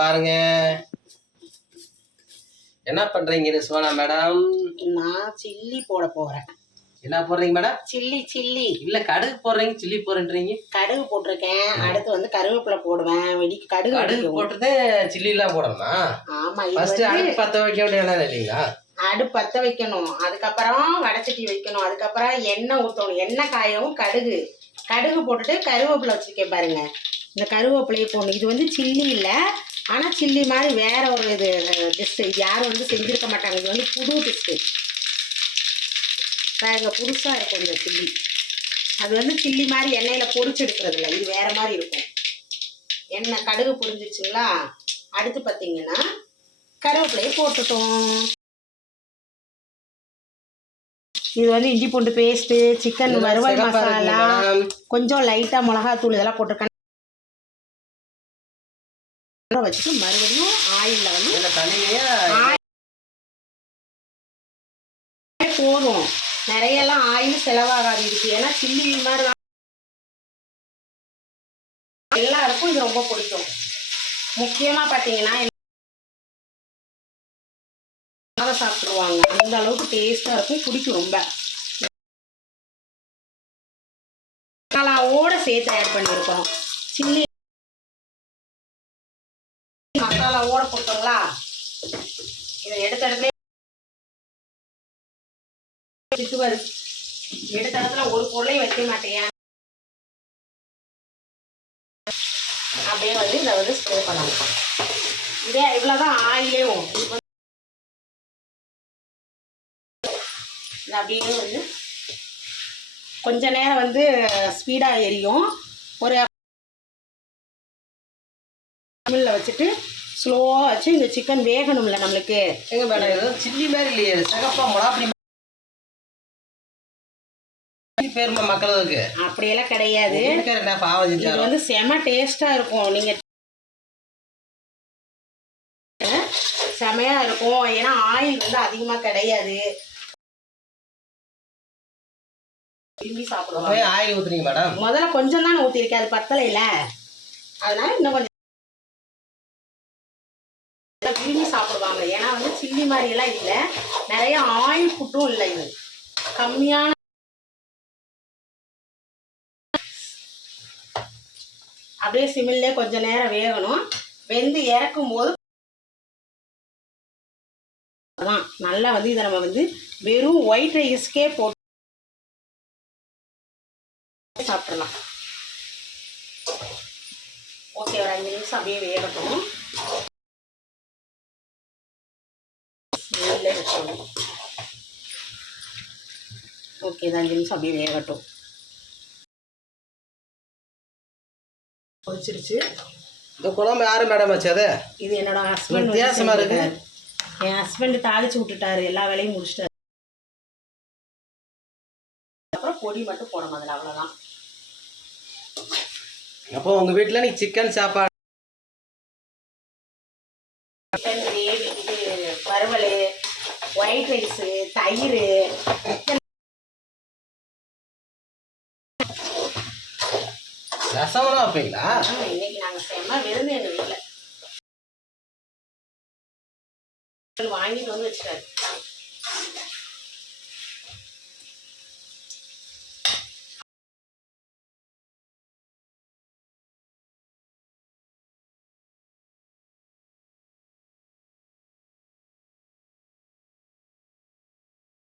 பாருங்க. என்ன பண்றீங்க ரிஸ்வானா மேடம்? நான் சில்லி போட போறேன். என்ன போடுறீங்க மேடம்? சில்லி இல்ல கடுகு போடுறீங்க, சில்லி போடுறீங்க. கடுகு போட்டிருக்கேன். அடுத்து வந்து கருவேப்பிலை போடுவேன். கடுகு போட்டுட்டு சில்லி எல்லாம் போடணுமா? ஆமா. ஃபர்ஸ்ட் அடுப்பு பத்த வைக்க வேண்டியது இல்லைங்களா? அடுப்பு பத்த வைக்கணும், அதுக்கப்புறம் வடைச்சட்டி வைக்கணும், அதுக்கப்புறம் எண்ணெய் ஊற்றணும். எண்ணெய் காயவும் கடுகு போட்டுட்டு கருவேப்பிலை வச்சுருக்கேன் பாருங்க. இந்த கருவேப்பிலையை போடணும். இது வந்து சில்லி இல்லை, ஆனால் சில்லி மாதிரி வேற ஒரு இது டிஷ்ஷு. இது யாரும் வந்து செஞ்சுருக்க மாட்டாங்க. இது வந்து புது டிஷ்ஷு பாருங்க, புதுசாக இருக்கும் இந்த சில்லி. அது வந்து சில்லி மாதிரி எண்ணெயில் பொரிச்சு எடுக்கிறது இல்லை, இது வேற மாதிரி இருக்கும். எண்ணெய் கடுகு பொரிஞ்சிச்சுங்களா? அடுத்து பார்த்தீங்கன்னா கருவேப்பிலையை போட்டுட்டோம். இது வந்து இஞ்சி பூண்டு பேஸ்ட்டு, சிக்கன் வறுவல் மசாலா, கொஞ்சம் லைட்டாக மிளகாத்தூள் இதெல்லாம் போட்டிருக்கேன். வச்சுட்டு மறுபடியும் ஆயிலில் வந்து போதும். நிறையெல்லாம் ஆயில் செலவாகாது இதுக்கு. ஏன்னா சில்லி மாதிரி எல்லாருக்கும் இது ரொம்ப பிடிக்கும். முக்கியமாக பார்த்தீங்கன்னா சாப்பிடுவாங்க. அந்த அளவுக்கு டேஸ்ட்டாக இருக்கும், பிடிக்கும் ரொம்ப. மசாலாவோட சேர்த்து ஆட் பண்ணியிருக்கோம். சில்லி மசாலாவோட போட்டோங்களா? இதை எடுத்த இடத்துல ஒரு பொருளையும் வைக்க மாட்டேன். அப்படியே வந்து இதை வந்து ஸ்ப்ரே பண்ணலாம். இதே இவ்வளோதான் ஆயிலே அப்படியே வந்து கொஞ்ச நேரம் வந்து ஸ்பீடாக எரியும். ஒரு தமிழில் வச்சுட்டு ஸ்லோவாக வச்சு இந்த சிக்கன் வேகணும்ல நம்மளுக்கு. எங்க மேடம் சில்லி மாதிரி இல்லையே, சகப்பா மிளகாப்பொடி பேருமா மக்களுக்கு அப்படியெல்லாம் கிடையாது. இது வந்து செம டேஸ்ட்டாக இருக்கும். நீங்கள் செமையாக இருக்கும். ஏன்னா ஆயில் வந்து அதிகமாக கிடையாது. விரும்பி சாப்பிடுவாங்க. ஆயில் ஊற்றுறீங்க மேடம்? முதல்ல கொஞ்சம் தான் ஊற்றிருக்கேன், அது பத்தலையில. அதனால இன்னும் கொஞ்சம் விரும்பி சாப்பிடுவாங்க. ஏன்னா வந்து சில்லி மாதிரியெல்லாம் இல்லை, நிறைய ஆயில் ஃபுட்டும் இல்லை. இது கம்மியான அப்படியே சிமில்லே கொஞ்ச நேரம் வேகணும். வெந்து இறக்கும் போது நல்லா வந்து இதை நம்ம வந்து வெறும் ஒயிட் ரைஸ்க்கே போட்டு சாப்பிடலாம். ஓகே, ஒரு 5 நிமிஷம் அப்படியே வேகட்டும். ஓகே, இது 5 நிமிஷம் அப்படியே வேகட்டும். பொரிச்சிருச்சு. இந்த குழம்பு யாரு மேடம் வச்சது? இது என்னோட ஹஸ்பண்ட். வித்தியாசமா இருக்கு. என் ஹஸ்பண்ட் தாளிச்சு விட்டுட்டாரு, எல்லா வேலையும் முடிச்சிட்டாரு. அப்புறம் பொடி மட்டும் போட மாதிரி, அவ்வளோதான். அப்போ உங்க வீட்டில் நீ சிக்கன் சாப்பாடு, சிக்கன் கிரேவி, இது வறுவல், ஒயிட் ரைஸு, தயிர், ரசம்லாம் வைப்பீங்களா? இன்னைக்கு நாங்கள் செம்ம விருந்து எங்கள் வீட்டில். வாங்கிட்டு வந்து வச்சுட்டாரு.